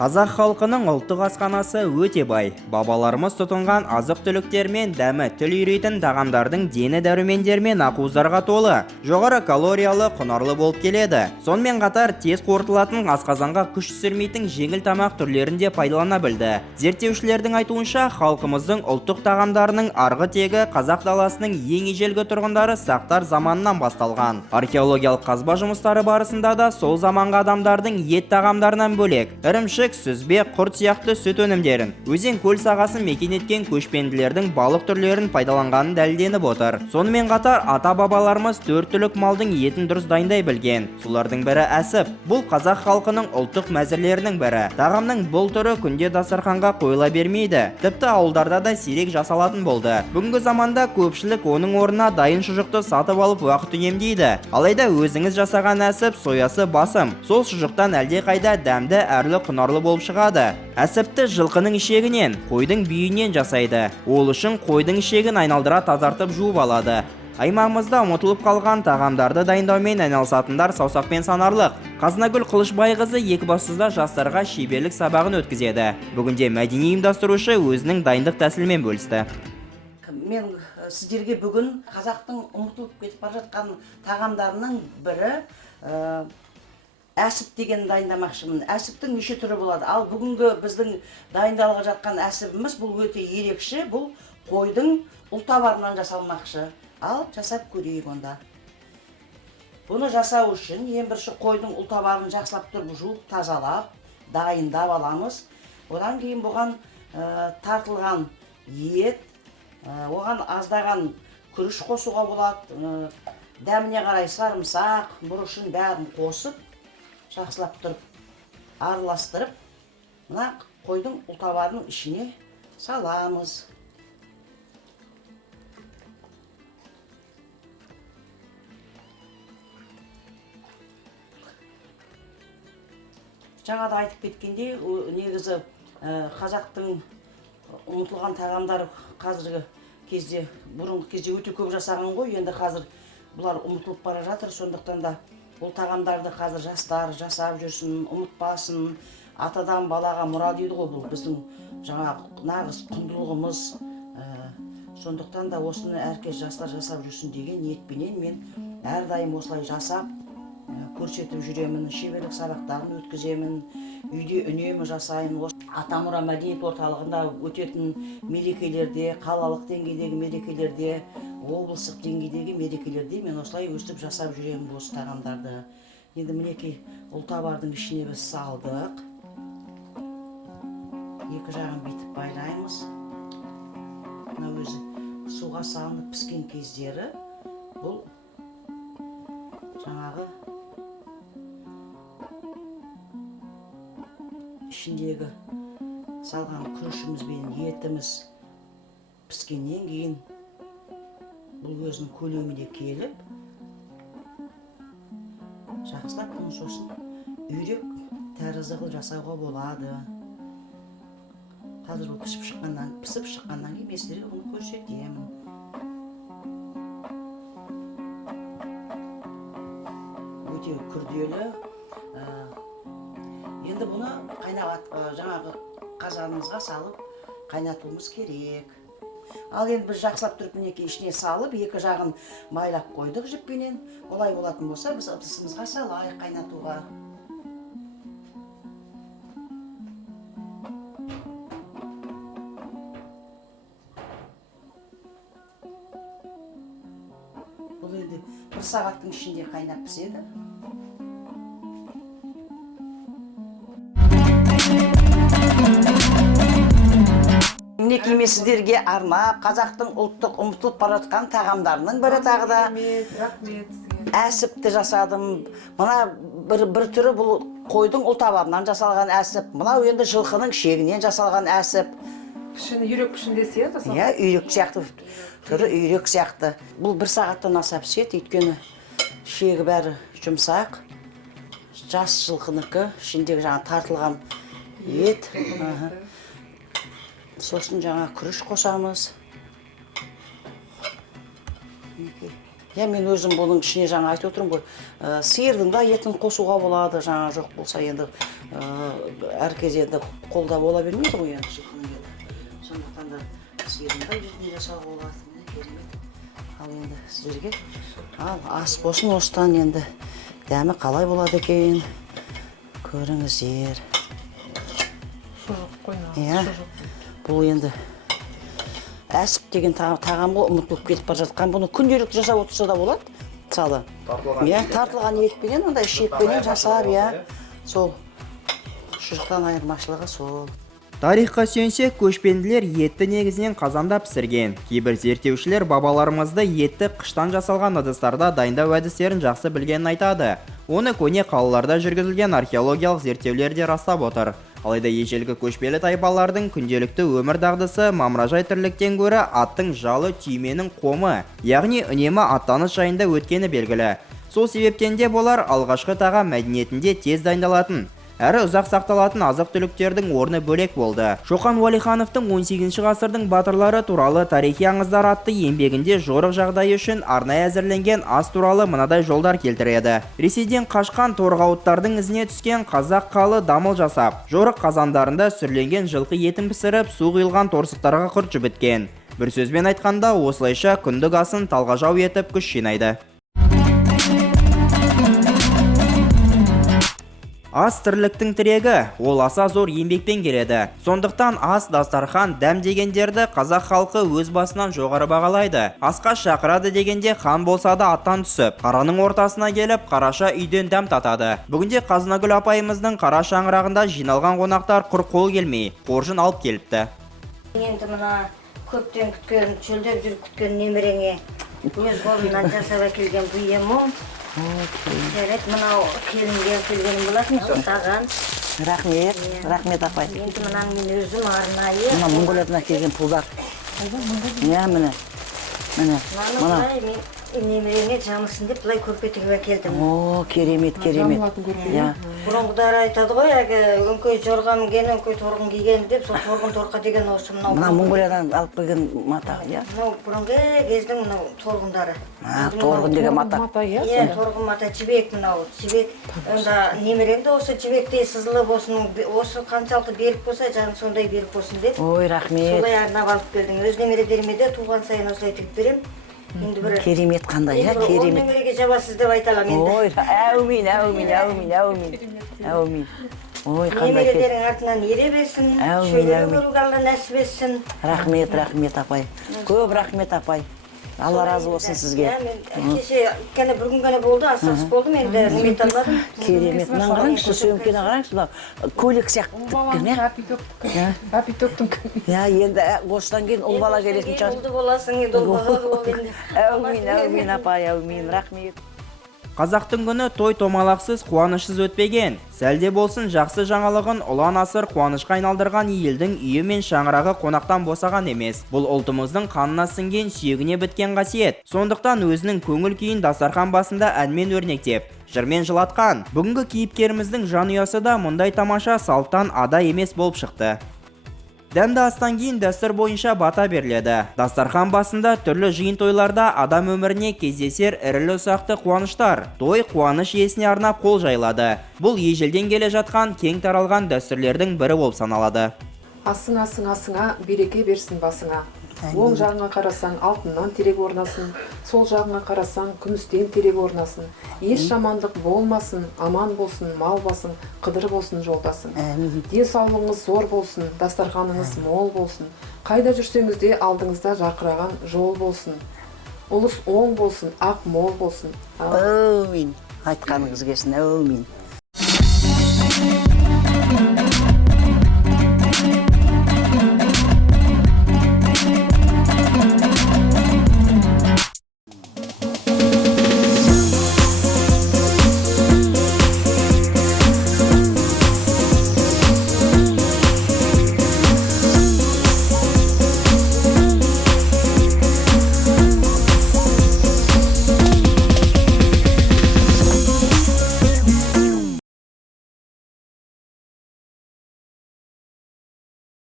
Қазақ халқының ұлттық асханасы өте бай. Бабаларымыз тұтынған азық-түліктер мен дәмі тіл үйрейтін тағамдардың дені дәрумендер мен ақуыздарға толы, жоғары калориялы, құнарлы болып келеді. Сонымен қатар тез қорытылатын асқазанға күш түсірмейтін жеңіл тамақ түрлерін де пайдалана білді. Зерттеушілердің айтуынша, халқымыздың ұлттық тағамдарының арғы тегі қазақ даласының ең ежелгі тұрғындары сақтар заманынан басталған. Археологиялық қазба жұмыстары барысында да сол заманғы адамдардың ет тағамдарынан бөлек ірімшік, сүзбе, құрт сияқты сүт өнімдерін, өзен көл сағасын мекен еткен көшпенділердің балық түрлерін пайдаланғанын дәлелденіп отыр. Сонымен қатар ата-бабаларымыз 4 түлік малдың етін дұрыс дайындай білген. Солардың бірі әсіп. Бұл қазақ халқының ұлттық мәзірлерінің бірі. Тағамның бұл түрі күнде дастарханға қойыла бермейді. Тіпті ауылдарда да сирек жасалатын болды. Бүгінгі заманда көпшілік оның орнына дайын шұжықты сатып алып уақыт үнемдейді. Алайда өзіңіз жасаған әсіп соясы басым. Сол шұжықтан әлде қайда дәмді әрі құнарлы болып шығады. Әсіпті жылқының ішегінен, қойдың бүйінен жасайды. Ол үшін қойдың ішегін айналдыра тазартып жуып алады. Аймағымызда ұмытылып қалған тағамдарды дайындаумен айналысатындар саусақпен санарлық. Қазынагүл Қылышбайқызы Екібастұзда жастарға шеберлік сабағын өткізеді. Бүгінде мәдени ұйымдастырушы өзінің дайындық тәсілімен бөлісті. Мен сіздерге бүгін қазақтың ұмытылып кетіп бара жатқан тағамдарының бірі әсіп деген дайындамақшымын. Әсіптің неше түрі болады. Ал бүгінгі біздің дайындалға жатқан әсібіміз бұл өте ерекше. Бұл қойдың ұлтабарынан жасалмақшы. Ал жасап көрейік онда. Бұны жасау үшін ең бірінші қойдың ұлтабарын жақсылап тұрып жуып, тазалап, дайындап аламыз. Одан кейін бұған тартылған ет, оған аздаған күріш қосуға болады. Дәміне қарай сарымсақ, бұрышын бәрін қосып, жақсылап тұрып, араластырып, мына қойдың ұлтабарының ішіне саламыз. Жаңада айтып кеткенде, негізі қазақтың ұмытылған тағамдар қазіргі кезде, бұрынғы кезде өте көп жасаған ғой, енді қазір бұлар ұмытылып бара жатыр, сондықтан да бұл тағамдарды қазір жастар жасап жүрсін, ұмытпасын, атадан балаға мұра дейді ғой, бұл біздің жаңағы нағыз құндылығымыз. Сондықтан да осыны әркез жастар жасап жүрсін деген ниетпенен мен әрдайым осылай жасап көрсетіп жүремін, шеберлік сабақтарын өткіземін, үйде үнемі жасайын. Атамұра мәдениет орталығында өтетін мерекелерде, қалалық деңгейдегі мерекелерде, облыстық деңгейдегі мерекелерде мен осылай өстіп жасап жүремін осы тағамдарды. Енді мінекей ұлтабардың ішіне біз салдық. Екі жағын бүйтіп байлаймыз. Мына өзі суға салынып піскен кездері бұл жаңағы ішіндегі салған күрішіміз бен етіміз піскеннен кейін бұл өзінің көлеміне келіп жақсылап бұны сосын үйрек тәрізді қылып жасауға болады. Қазір бұл пісіп шыққаннан кейін мен сіздерге бұны көрсетемін. Өте күрделі. Енді бұны жаңағы қазанымызға салып қайнатуымыз керек. Ал енді біз жақсылап тұрып мінекей ішіне салып, екі жағын майлап қойдық жіппенен. Олай болатын болса, біз ыдысымызға салайық қайнатуға. Бұл енді 1 сағаттың ішінде қайнап піседі. Мінекей мен сіздерге арнап қазақтың ұлттық ұмытылып бара жатқан тағамдарының бірі тағы да әсіпті жасадым. Мына бір түрі бұл қойдың ұлтабарынан жасалған әсіп. Мынау енді жылқының ішегінен жасалған әсіп. Үйрек пішіндесі жасалған? Иә, үйрек сияқты, түрі үйрек сияқты. Бұл 1 сағаттан аса піседі, өйткені ішегі бәрі жұмсақ. Жас жылқыныкі, ішіндегі жаңа тартылған ет. Сосын жаңа күріш қосамыз. Мен өзім бұның ішіне жаңа айтып отырмын ғой. Сиырдың да етін қосуға болады, жаңа жоқ болса енді әркез енді қолда бола бермейді ғой енді жылқының еті. Сондықтан да сиырдың да етін жасауға болады. Керемет. Ал енді сіздерге ас болсын осыдан енді дәмі қалай болады екен. Көріңіздер. Бұл енді әсіп деген тағам ғой, ұмытылып кетіп бара жатқан. Бұны күнделікті жасап отырса да болады. Мысалы, тартылған етпенен, ондай шетпенен жасап, сол шұжықтан айырмашылығы сол. Тарихқа сүйенсек, көшпенділер етті негізінен қазанда пісірген. Кейбір зерттеушілер бабаларымызды етті қыштан жасалған ыдыстарда дайындау әдістерін жақсы білгенін айтады. Оны көне қалаларда жүргізілген археологиялық зерттеулерде растап отыр. Алайда ежелгі көшпелі тайпалардың күнделікті өмір дағдысы мамыражай тірліктен гөрі аттың жалы түйменің қомы, яғни үнемі аттаныс жайында өткені белгілі. Сол себептен де болар алғашқы тағам мәдениетінде тез дайындалатын, әрі ұзақ сақталатын азық-түліктердің орны бөлек болды. Шоқан Уәлихановтың 18 ғасырдың батырлары туралы тарихи аңыздар атты еңбегінде жорық жағдайы үшін арнайы әзірленген ас туралы мынадай жолдар келтіреді. Ресейден қашқан торғауыттардың ізіне түскен қазақ қалы дамыл жасап, жорық қазандарында сүрленген жылқы етін пісіріп, су құйылған торсықтарға құрт жібіткен. Бір сөзбен айтқанда, осылайша күндік асын талғажау етіп күш жинайды. Ас тірліктің тірегі, ол аса зор еңбекпен келеді. Сондықтан ас, дастархан, дәм дегендерді қазақ халқы өз басынан жоғары бағалайды. Асқа шақырады дегенде хан болса да аттан түсіп, қараның ортасына келіп, қараша үйден дәм татады. Бүгінде Қазынагүл апайымыздың қара шаңырағында жиналған қонақтар құр қол келмей, қоржын алып келіпті. Енді мына көптен күткен, чөлдеп жүріп күткен немереңе өз қолымнан жасап әкелген бұйымым. Жарет, мынау келінге келгенім болатын, саған. Рахмет апай. Енді мынаны мен өзім арнайы. Мына Монғолиядан әкелген пұлдар. Міне. Мынаны немереме жамылсын деп бұлай көрпе тігіп әкелдім. Керемет. Бұрынғыдар айтады ғой, өңкөй жорға мінген, өңкөй торғын киген деп, сол торғын торқа деген осы мынау. Мына Монғолиядан алып келген мата, Мынау бұрынғы кездің мынау торғындары. Торғын деген мата. Торғын мата, жібек мынау. Жібек, онда немерем де осы жібектей сызылып, осы қаншалықты берік болса, жаны сондай берік болсын деп. Ой, рахмет. Солай арнап алып келдім. Өз немередеріме де туған сайын осылай тігіп берем. Керемет қандай, керемет. Ол немереге жабасыз деп айта алам енді. Ой, әумин. Ой, қандай. Немередерің артынан ере берсін, шөйлері көруге Алла нәсіп етсін. Рахмет апай. Көп рахмет апай. Алла разы болсын сізге. Кеше кәне бір күн ғана болды, асығыс болдым, енді ниет алмадым. Керемет. Мынаны қараңызшы, сөмкені қараңызшы, көйлек сияқты тіккен, Апи төктім. Енді осыдан кейін ұл бала келетін шығар. Ұлды боласың, енді ұл бала бол енді. Әумин апай, әумин, рахмет. Қазақтың күні той-томалақсыз, қуанышсыз өтпеген. Сәлде болсын жақсы жаңалығын ұлан асыр қуанышқа айналдырған елдің үйі мен шаңырағы қонақтан босаған емес. Бұл ұлтымыздың қанына сіңген, сүйегіне біткен қасиет. Сондықтан өзінің көңіл күйін дастархан басында әнмен өрнектеп, жырмен жылатқан. Бүгінгі кейіпкеріміздің жанұясы да мұндай тамаша салттан ада емес болып шықты. Дәмді астан кейін дәстүр бойынша бата беріледі. Дастархан басында түрлі жиын тойларда адам өміріне кездесер ірілі ұсақты қуаныштар. Той қуаныш иесіне арнап қол жайлады. Бұл ежелден келе жатқан кең таралған дәстүрлердің бірі болып саналады. Асыңа, береке берсін басыңа. Оң жағыңа қарасаң, алтыннан терек орнасын, сол жағыңа қарасаң, күмістен терек орнасын. Еш жамандық болмасын, аман болсын, мал басың, қыдыр болсын жолдасың. Денсаулығыңыз зор болсын, дастарханыңыз мол болсын. Қайда жүрсеңіз де алдыңызда жарқыраған жол болсын. Ұлыс оң болсын, ақ мол болсын. Әумин. Айтқаныңыз келсін, әумин.